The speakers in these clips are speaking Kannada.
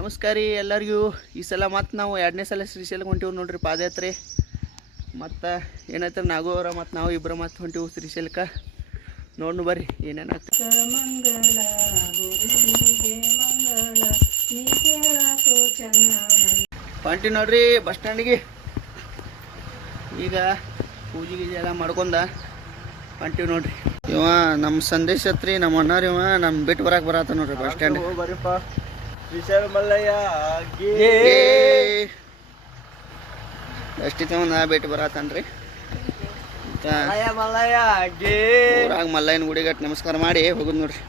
ನಮಸ್ಕಾರ ರೀ ಎಲ್ಲರಿಗೂ. ಈ ಸಲ ಮತ್ತು ನಾವು 2ನೇ ಸಲ ಶ್ರೀಶೈಲಕ್ಕೆ ಹೊಂಟೀವಿ ನೋಡ್ರಿ ಪಾದಯಾತ್ರೆ. ಮತ್ತು ಏನೈತೆ ನಾಗೋರ ಮತ್ತು ನಾವು ಇಬ್ಬರು ಮತ್ತು ಹೊಂಟೀವಿ ಶ್ರೀಶೈಲಕ್ಕೆ. ನೋಡ್ನು ಬರ್ರಿ ಏನೇನಾಗ್ತದೆ. ಹೊಂಟೀವಿ ನೋಡ್ರಿ ಬಸ್ ಸ್ಟ್ಯಾಂಡಿಗೆ. ಈಗ ಪೂಜೆ ಗೀಜೆ ಎಲ್ಲ ಮಾಡ್ಕೊಂಡ ಹೊಂಟೀವಿ ನೋಡ್ರಿ. ಇವ ನಮ್ಮ ಸಂದೇಶ ಹತ್ರಿ ನಮ್ಮ ಅಣ್ಣಾರ ಇವ ನಮ್ಮ ಬಿಟ್ಟು ಬರಕ್ಕೆ ಬರತ್ತ ನೋಡ್ರಿ ಬಸ್ ಸ್ಟ್ಯಾಂಡ್. ಬರೀಪ್ಪ ಶ್ರೀಶೈಲ ಮಲ್ಲಯ್ಯ ಅಷ್ಟಿತ ಒಂದು ಭೇಟಿ ಬರತ್ತನ್ರಿ. ಮಲ್ಲಯ್ಯ ಊರಾಗ ಮಲ್ಲಯ್ಯನ ಗುಡಿಗಟ್ಟು ನಮಸ್ಕಾರ ಮಾಡಿ ಹೋಗುದು ನೋಡ್ರಿ.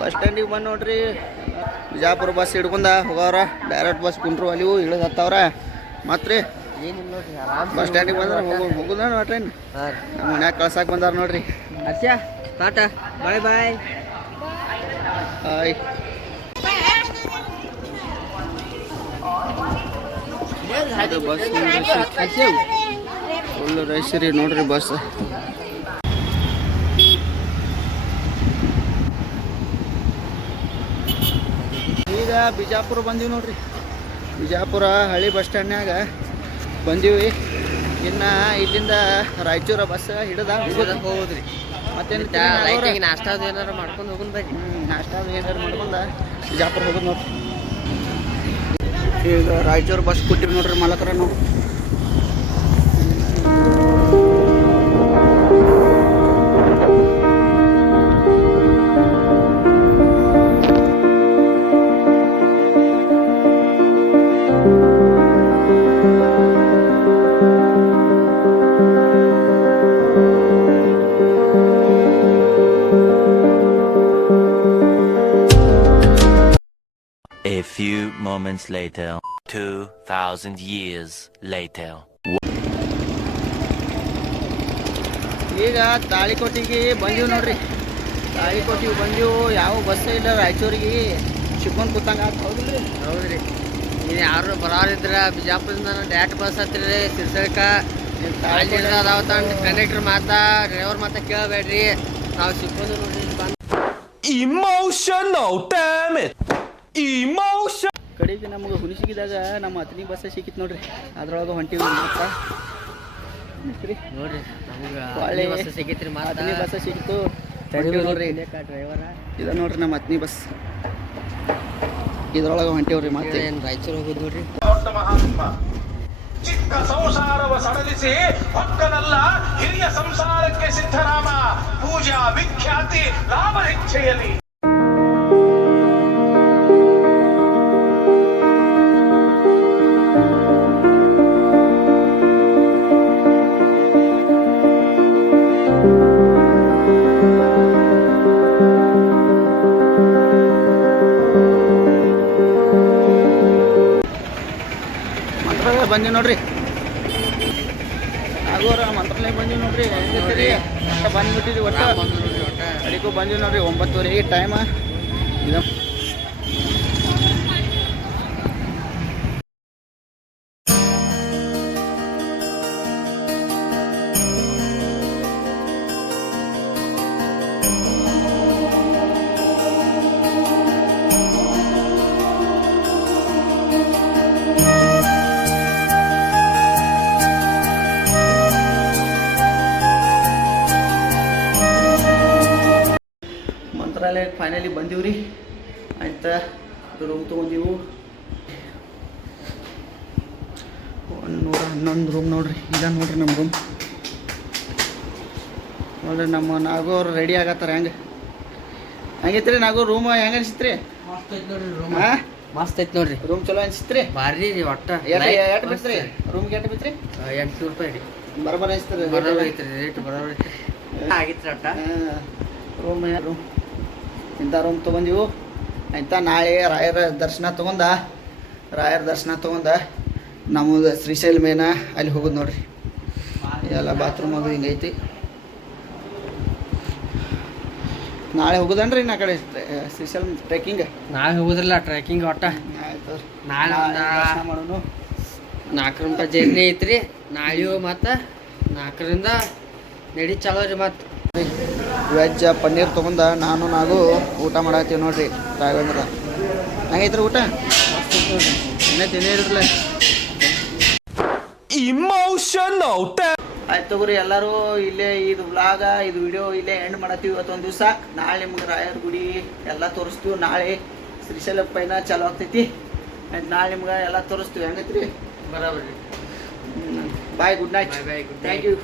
ಬಸ್ ಸ್ಟ್ಯಾಂಡಿಗೆ ಬಂದು ನೋಡ್ರಿ. ಬಿಜಾಪುರ ಬಸ್ ಹಿಡ್ಕೊಂಡ ಹೋಗವ್ರ. ಡೈರೆಕ್ಟ್ ಬಸ್ ಕುಂಟ್ರು ಅಲ್ಲಿವು ಇಳಿದು ಹತ್ತವ್ರ. ಮತ್ತು ರೀ ಏನಿಲ್ಲ ನೋಡ್ರಿ ಬಸ್ ಸ್ಟ್ಯಾಂಡಿಗೆ ಬಂದ್ರೆ ಹೋಗುದ ಟ್ರೈನ್ ನಮ್ಮ ಮನ್ಯಾಗ ಕಳ್ಸಕ್ಕೆ ಬಂದಾರ ನೋಡ್ರಿ. ಅಚ್ಚಾ ಟಾಟಾ ಬಾಯ್ ಬಾಯ್. ಹಾಯ್ ಅದು ಬಸ್ ಫುಲ್ ರಶ್ ರೀ ನೋಡ್ರಿ ಬಸ್. ಈಗ ಬಿಜಾಪುರ ಬಂದೀವಿ ನೋಡ್ರಿ. ಬಿಜಾಪುರ ಹಳ್ಳಿ ಬಸ್ ಸ್ಟ್ಯಾಂಡ್ನಾಗ ಬಂದೀವಿ. ಇನ್ನು ಇಲ್ಲಿಂದ ರಾಯಚೂರ ಬಸ್ ಹಿಡಿದ ಹೋಗೋದ್ರಿ. ಮತ್ತೇನು ನಾಷ್ಟಾದ ಏನಾರು ಮಾಡ್ಕೊಂಡು ಹೋಗೋದು ಬರ್ರಿ. ನಾಷ್ಟಾದ ಏನಾರು ಮಾಡ್ಕೊಂಡ ಬಿಜಾಪುರ ಹೋಗೋದು ನೋಡ್ರಿ. ಈಗ ರಾಯಚೂರು ಬಸ್ ಕೊಟ್ಟಿವಿ ನೋಡ್ರಿ ಮಾಲಕರ ನಾವು. A few moments later, 2,000 years later. ಈಗ ತಾಳಿಕೋಟಿಗೆ ಬಂದೀವಿ ನೋಡ್ರಿ. ತಾಳಿಕೋಟಿಗೆ ಬಂದೀವಿ. ಯಾವ ಬಸ್ಸೇ ಇಲ್ಲ ರಾಯಚೂರಿಗೆ. ಚಿಕ್ಕೊಂಡ್ ಕೂತಂಗ ಆತ. ಹೌದ್ರಿ ಹೌದ್ರಿ. ನೀವು ಯಾರು ಬರೋರಿದ್ರ ಬಿಜಾಪುರದಿಂದ ಡೈರೆಕ್ಟ್ ಬಸ್ ಹತ್ತಿರಿ ಸಿರ್ಸಳ್ಕ. ಅದಾವತ್ತ ಕಂಡಕ್ಟರ್ ಮಾತಾ ಡ್ರೈವರ್ ಮಾತಾ ಕೇಳಬೇಡ್ರಿ. ನಾವು ಸಿಕ್ಕೊಂಡು ನೋಡ್ರಿ ಬಂದು Emotional, damn it! Emotion. ಕಡೆಗೆ ನಮಗೆ ಹುಣಸಿಗಿದಾಗ ನಮ್ಮ ಹತ್ತನೇ ಬಸ್ ಸಿಕ್ಕಿತ್ತು ನೋಡ್ರಿ. ಅದ್ರೊಳಗೆ ಹೊಂಟಿವಿ ಮಾತ್ರ ನೋಡ್ರಿ. ನಮ್ಗೆ ಬಸ್ ಸಿಗೈತ್ರಿ. ಹತ್ತನೇ ಬಸ್ ಸಿಕ್ಕಿತ್ತು ನೋಡ್ರಿ. ಡ್ರೈವರ ಇದು ನೋಡ್ರಿ ನಮ್ಮ ಹತ್ತನೇ ಬಸ್. ಇದ್ರೊಳಗೆ ಹೊಂಟಿವ್ರಿ. ಮತ್ತೆ ರಾಯಚೂರು ಹೋಗೋದು ನೋಡ್ರಿ. ಚಿಕ್ಕ ಸಂಸಾರವ ಸಡಲಿಸಿ ಹೊಕ್ಕನಲ್ಲ ಹಿರಿಯ ಸಂಸಾರಕ್ಕೆ ಸಿದ್ಧರಾಮ. ಪೂಜಾ ವಿಖ್ಯಾತಿ ಲಾಭ ಹೆಚ್ಚೆಯಲಿ. ಬಂದೀವಿ ನೋಡ್ರಿ. ಆಗೋರ ಮಂತ್ರಾಲಯ ಬಂದೀವಿ ನೋಡ್ರಿ. ಹೆಂಗಿರ್ತೀರಿ ಒಟ್ಟು ಬಂದ್ಬಿಟ್ಟಿದ್ವಿ. ಒಟ್ಟು ಅಡಿಗೂ ಬಂದೀವಿ ನೋಡ್ರಿ. 9:30 ಟೈಮ್. ಇದು ಮಂತ್ರಾಲಯಕ್ಕೆ ಫೈನಲಿ ಬಂದೀವಿ ರೀ. ಆಯ್ತಾ ರೂಮ್ ತೊಗೊಂಡೀವು. 111 ರೂಮ್ ನೋಡ್ರಿ. ಇದ ನೋಡ್ರಿ ನಮ್ಮ ರೂಮ್. ನೋಡ್ರಿ ನಮ್ಮ ನಾಗೋರು ರೆಡಿ ಆಗತ್ತಾರ. ಹಂಗೈತ್ರಿ ನಾವು ರೂಮ್ ಹೆಂಗ ಅನ್ಸಿತ್ರಿ ಮಸ್ತ್ ಐತ್ ನೋಡ್ರಿ ರೂಮ್ ಹಾ ಮಸ್ತ್ ಐತ್ ನೋಡ್ರಿ ರೂಮ್ ಚಲೋ ಅನ್ಸಿತ್ರಿ ಭಾರಿ ರೀ ಒಟ್ಟ ಎಟ್ ಬಿತ್ರಿ ರೂಮ್ಗೆ ಎಟ್ ಬಿತ್ರಿ 800 ರೂಪಾಯಿ ರೀ ಬರಬರ ಅನ್ಸ್ತದೆ ಬರೋಬರ್ ಐತ್ರಿ ರೇಟ್ ಬರೋಬರ್ ಐತ್ರಿ ಆಗಿತ್ರಿ ಒಟ್ಟ ರೂಮ್ ಇಂಥ ರೂಮ್ ತೊಗೊಂಡಿವು ಆಯ್ತ ನಾಳೆ ರಾಯರ ದರ್ಶನ ತೊಗೊಂಡ ನಮ್ಮದು ಶ್ರೀಶೈಲ ಮೇನ ಅಲ್ಲಿ ಹೋಗೋದು ನೋಡ್ರಿ ಎಲ್ಲ ಬಾತ್ರೂಮ್ ಅದು ಹಿಂಗೈತಿ ನಾಳೆ ಹೋಗೋದನ್ರಿ ನಾ ಕಡೆ ಶ್ರೀಶೈಲ ಟ್ರೆಕ್ಕಿಂಗ್ ನಾಳೆ ಹೋಗುದಿಲ್ಲ ಟ್ರೆಕ್ಕಿಂಗ್ ಒಟ್ಟ ಆಯ್ತು ನಾಳೆ ಒಂದು ದರ್ಶನ ಮಾಡೋನು 4 ರೂಪಾಯಿ ಜರ್ನಿ ಐತ್ರಿ ನಾಳೆಯೂ ಮತ್ತು 4ರಿಂದ ನಡಿ ಚಾಲೋ ರೀ ಮತ್ತು ವೆಜ್ ಪನ್ನೀರ್ ತೊಗೊಂಡ ನಾವು ಊಟ ಮಾಡತ್ತೀವಿ ನೋಡ್ರಿ ರಾಘವೇಂದ್ರ ಹಂಗೈತ್ರಿ ಊಟ ಇನ್ನೇ ತಿನ್ನಿರಲ್ಲ ಆಯ್ತು ತಗೋರಿ ಎಲ್ಲರೂ ಇಲ್ಲೇ ಇದು ವ್ಲಾಗ ಇದು ವಿಡಿಯೋ ಇಲ್ಲೇ ಎಂಡ್ ಮಾಡತ್ತೀವಿ ಇವತ್ತೊಂದು ದಿವಸ ನಾಳೆ ನಿಮ್ಗೆ ರಾಯರ ಗುಡಿ ಎಲ್ಲ ತೋರಿಸ್ತೀವಿ ನಾಳೆ ಶ್ರೀಶೈಲ ಪೈನ ಚಾಲು ಆಗ್ತೈತಿ ಆಯ್ತು ನಾಳೆ ನಿಮ್ಗೆ ಎಲ್ಲ ತೋರಿಸ್ತೀವಿ ಹೆಂಗೈತ್ರಿ ಬರೋಬರ್ ರೀ bye good night Bye, bye, good thank night. You